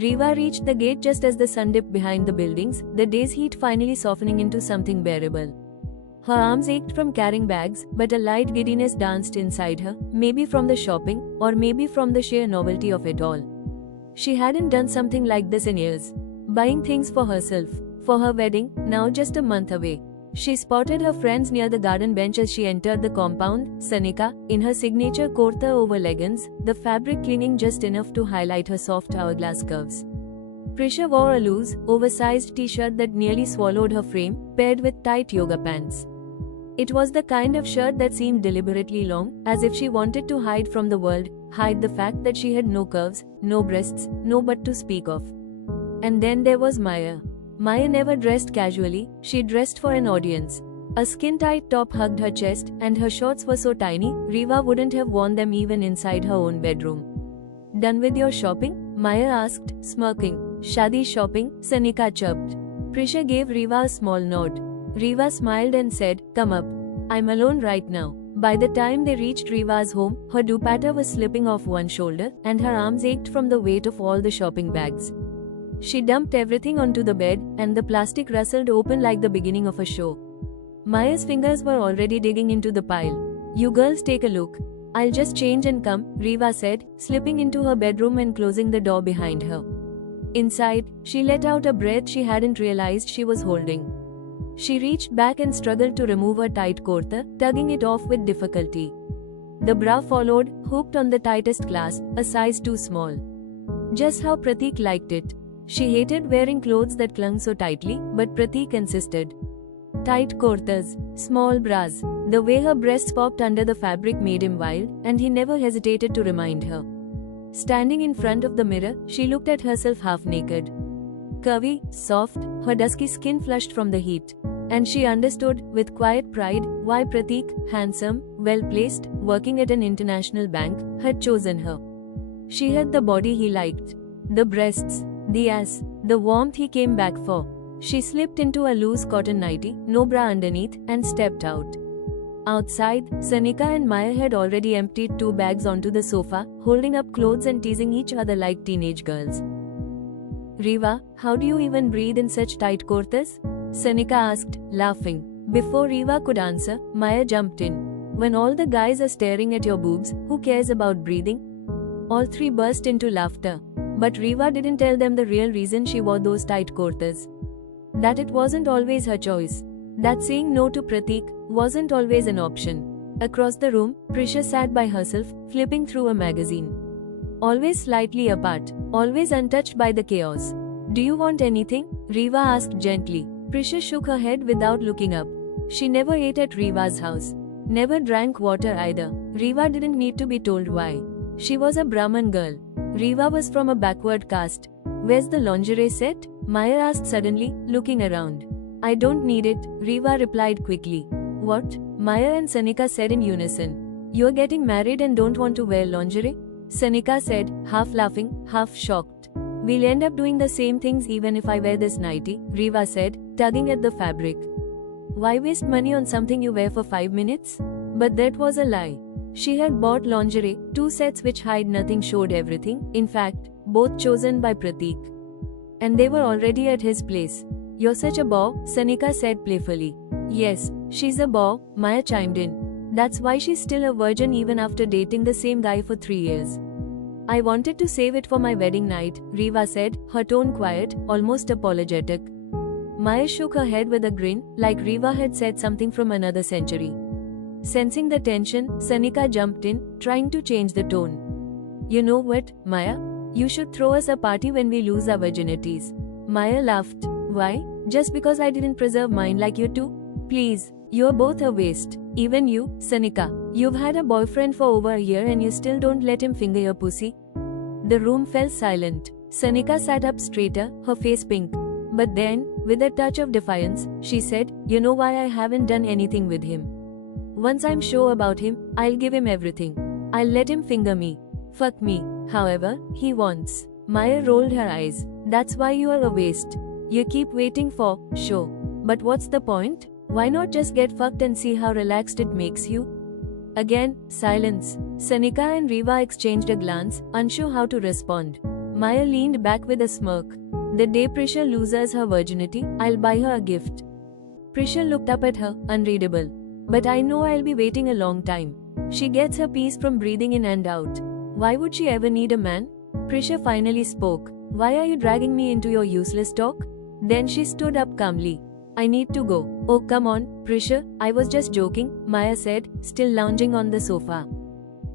Riva reached the gate just as the sun dipped behind the buildings, the day's heat finally softening into something bearable. Her arms ached from carrying bags, but a light giddiness danced inside her, maybe from the shopping, or maybe from the sheer novelty of it all. She hadn't done something like this in years. Buying things for herself, for her wedding, now just a month away. She spotted her friends near the garden bench as she entered the compound, Sanika, in her signature kurta over leggings, the fabric clinging just enough to highlight her soft hourglass curves. Prisha wore a loose, oversized t-shirt that nearly swallowed her frame, paired with tight yoga pants. It was the kind of shirt that seemed deliberately long, as if she wanted to hide from the world, hide the fact that she had no curves, no breasts, no butt to speak of. And then there was Maya. Maya never dressed casually, she dressed for an audience. A skin-tight top hugged her chest, and her shorts were so tiny, Riva wouldn't have worn them even inside her own bedroom. "Done with your shopping?" Maya asked, smirking. "Shadi shopping," Sanika chirped. Prisha gave Riva a small nod. Riva smiled and said, "Come up. I'm alone right now." By the time they reached Riva's home, her dupatta was slipping off one shoulder, and her arms ached from the weight of all the shopping bags. She dumped everything onto the bed, and the plastic rustled open like the beginning of a show. Maya's fingers were already digging into the pile. "You girls take a look. I'll just change and come," Riva said, slipping into her bedroom and closing the door behind her. Inside, she let out a breath she hadn't realized she was holding. She reached back and struggled to remove her tight kurta, tugging it off with difficulty. The bra followed, hooked on the tightest clasp, a size too small. Just how Pratik liked it. She hated wearing clothes that clung so tightly, but Pratik insisted. Tight kurtas, small bras, the way her breasts popped under the fabric made him wild, and he never hesitated to remind her. Standing in front of the mirror, she looked at herself half naked. Curvy, soft, her dusky skin flushed from the heat. And she understood, with quiet pride, why Pratik, handsome, well-placed, working at an international bank, had chosen her. She had the body he liked. The breasts, the ass, the warmth he came back for. She slipped into a loose cotton nightie, no bra underneath, and stepped out. Outside, Sanika and Maya had already emptied 2 bags onto the sofa, holding up clothes and teasing each other like teenage girls. "Riva, how do you even breathe in such tight kurtas?" Sanika asked, laughing. Before Riva could answer, Maya jumped in. "When all the guys are staring at your boobs, who cares about breathing?" All three burst into laughter. But Riva didn't tell them the real reason she wore those tight kurtas. That it wasn't always her choice. That saying no to Pratik wasn't always an option. Across the room, Prisha sat by herself, flipping through a magazine. Always slightly apart, always untouched by the chaos. "Do you want anything?" Riva asked gently. Prisha shook her head without looking up. She never ate at Riva's house. Never drank water either. Riva didn't need to be told why. She was a Brahmin girl. Riva was from a backward caste. "Where's the lingerie set?" Maya asked suddenly, looking around. "I don't need it," Riva replied quickly. "What?" Maya and Sanika said in unison. "You're getting married and don't want to wear lingerie?" Sanika said, half laughing, half shocked. "We'll end up doing the same things even if I wear this nightie," Riva said, tugging at the fabric. "Why waste money on something you wear for 5 minutes?" But that was a lie. She had bought lingerie, 2 sets which hide nothing showed everything, in fact, both chosen by Pratik. And they were already at his place. "You're such a bore," Sanika said playfully. "Yes, she's a bore," Maya chimed in. "That's why she's still a virgin even after dating the same guy for 3 years. "I wanted to save it for my wedding night," Riva said, her tone quiet, almost apologetic. Maya shook her head with a grin, like Riva had said something from another century. Sensing the tension, Sanika jumped in, trying to change the tone. "You know what, Maya? You should throw us a party when we lose our virginities." Maya laughed. "Why? Just because I didn't preserve mine like you two? Please, you're both a waste. Even you, Sanika. You've had a boyfriend for over a year and you still don't let him finger your pussy." The room fell silent. Sanika sat up straighter, her face pink. But then, with a touch of defiance, she said, "You know why I haven't done anything with him? Once I'm sure about him, I'll give him everything. I'll let him finger me. Fuck me. However he wants." Maya rolled her eyes. "That's why you are a waste. You keep waiting for, sure. But what's the point? Why not just get fucked and see how relaxed it makes you?" Again, silence. Sanika and Riva exchanged a glance, unsure how to respond. Maya leaned back with a smirk. The day Prisha loses her virginity, I'll buy her a gift. Prisha looked up at her, unreadable. But I know I'll be waiting a long time. She gets her peace from breathing in and out. Why would she ever need a man? Prisha finally spoke. Why are you dragging me into your useless talk? Then she stood up calmly. I need to go. Oh, come on, Prisha, I was just joking, Maya said, still lounging on the sofa.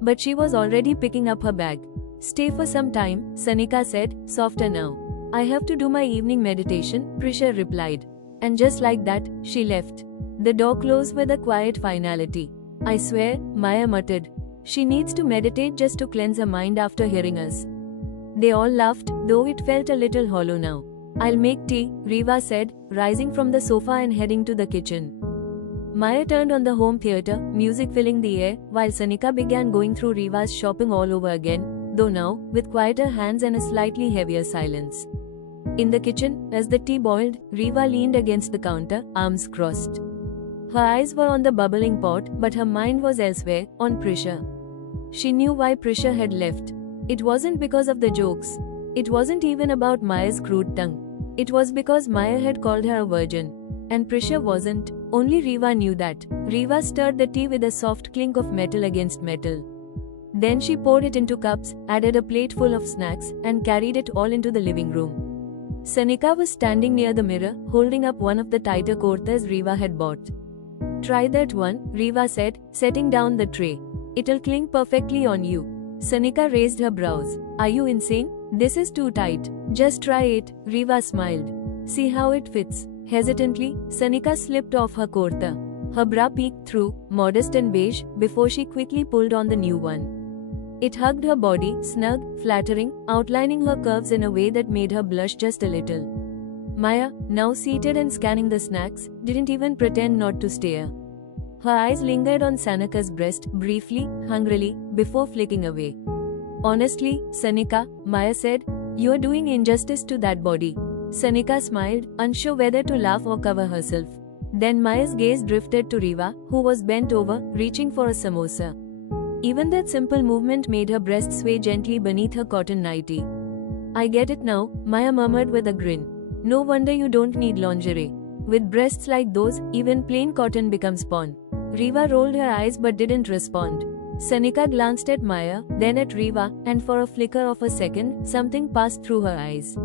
But she was already picking up her bag. Stay for some time, Sanika said, softer now. I have to do my evening meditation, Prisha replied. And just like that, she left. The door closed with a quiet finality. I swear, Maya muttered. She needs to meditate just to cleanse her mind after hearing us. They all laughed, though it felt a little hollow now. I'll make tea, Riva said, rising from the sofa and heading to the kitchen. Maya turned on the home theater, music filling the air, while Sanika began going through Riva's shopping all over again, though now, with quieter hands and a slightly heavier silence. In the kitchen, as the tea boiled, Riva leaned against the counter, arms crossed. Her eyes were on the bubbling pot, but her mind was elsewhere, on Prisha. She knew why Prisha had left. It wasn't because of the jokes. It wasn't even about Maya's crude tongue. It was because Maya had called her a virgin. And Prisha wasn't. Only Riva knew that. Riva stirred the tea with a soft clink of metal against metal. Then she poured it into cups, added a plate full of snacks, and carried it all into the living room. Sanika was standing near the mirror, holding up one of the tighter kurtas Riva had bought. Try that one, Riva said, setting down the tray. It'll cling perfectly on you. Sanika raised her brows. Are you insane? This is too tight. Just try it, Riva smiled. See how it fits. Hesitantly, Sanika slipped off her kurta. Her bra peeked through, modest and beige, before she quickly pulled on the new one. It hugged her body, snug, flattering, outlining her curves in a way that made her blush just a little. Maya, now seated and scanning the snacks, didn't even pretend not to stare. Her eyes lingered on Sanika's breast, briefly, hungrily, before flicking away. Honestly, Sanika, Maya said, you are doing injustice to that body. Sanika smiled, unsure whether to laugh or cover herself. Then Maya's gaze drifted to Riva, who was bent over, reaching for a samosa. Even that simple movement made her breast sway gently beneath her cotton nightie. I get it now, Maya murmured with a grin. No wonder you don't need lingerie. With breasts like those, even plain cotton becomes porn. Riva rolled her eyes but didn't respond. Sanika glanced at Maya, then at Riva, and for a flicker of a second, something passed through her eyes.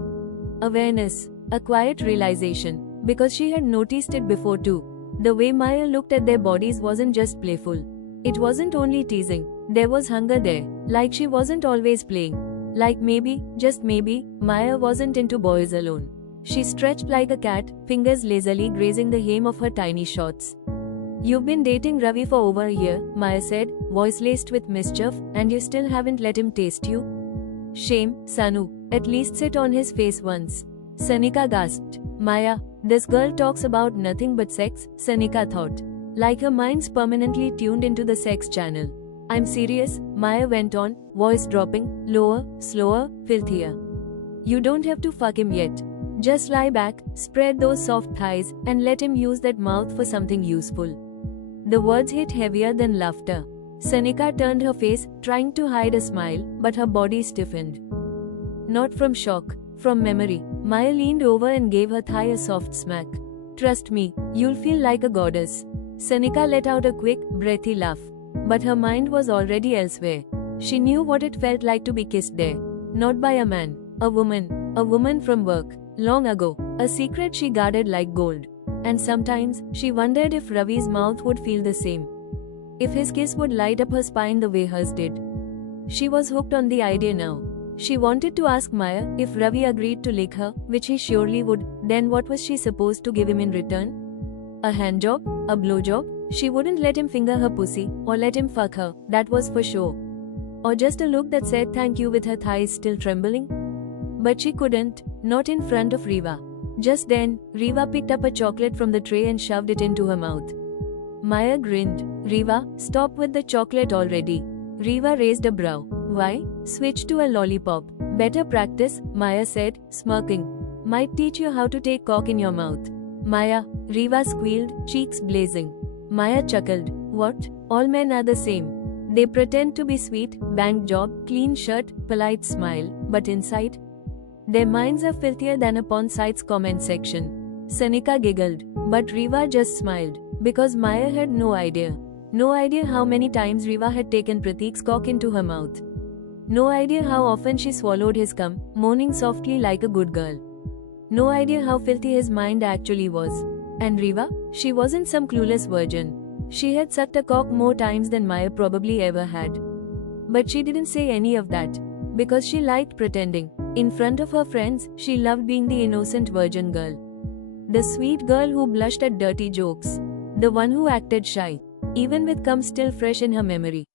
Awareness. A quiet realization. Because she had noticed it before too. The way Maya looked at their bodies wasn't just playful. It wasn't only teasing. There was hunger there. Like she wasn't always playing. Like maybe, just maybe, Maya wasn't into boys alone. She stretched like a cat, fingers lazily grazing the hem of her tiny shorts. You've been dating Ravi for over a year, Maya said, voice laced with mischief, and you still haven't let him taste you? Shame, Sanu. At least sit on his face once. Sanika gasped. Maya, this girl talks about nothing but sex, Sanika thought. Like her mind's permanently tuned into the sex channel. I'm serious, Maya went on, voice dropping, lower, slower, filthier. You don't have to fuck him yet. Just lie back, spread those soft thighs, and let him use that mouth for something useful. The words hit heavier than laughter. Sanika turned her face, trying to hide a smile, but her body stiffened. Not from shock, from memory. Maya leaned over and gave her thigh a soft smack. Trust me, you'll feel like a goddess. Sanika let out a quick, breathy laugh. But her mind was already elsewhere. She knew what it felt like to be kissed there. Not by a man, a woman from work. Long ago, a secret she guarded like gold. And sometimes, she wondered if Ravi's mouth would feel the same. If his kiss would light up her spine the way hers did. She was hooked on the idea now. She wanted to ask Maya if Ravi agreed to lick her, which he surely would, then what was she supposed to give him in return? A handjob? A blowjob? She wouldn't let him finger her pussy, or let him fuck her, that was for sure. Or just a look that said thank you with her thighs still trembling? But she couldn't, not in front of Riva. Just then, Riva picked up a chocolate from the tray and shoved it into her mouth. Maya grinned. Riva, stop with the chocolate already. Riva raised a brow. Why? Switch to a lollipop. Better practice, Maya said, smirking. Might teach you how to take cock in your mouth. Maya, Riva squealed, cheeks blazing. Maya chuckled. What? All men are the same. They pretend to be sweet, bank job, clean shirt, polite smile, but inside, Their minds are filthier than a porn site's comment section. Sanika giggled, but Riva just smiled, because Maya had no idea. No idea how many times Riva had taken Prateek's cock into her mouth. No idea how often she swallowed his cum, moaning softly like a good girl. No idea how filthy his mind actually was. And Riva, she wasn't some clueless virgin. She had sucked a cock more times than Maya probably ever had. But she didn't say any of that, because she liked pretending. In front of her friends, she loved being the innocent virgin girl. The sweet girl who blushed at dirty jokes. The one who acted shy, even with cum still fresh in her memory.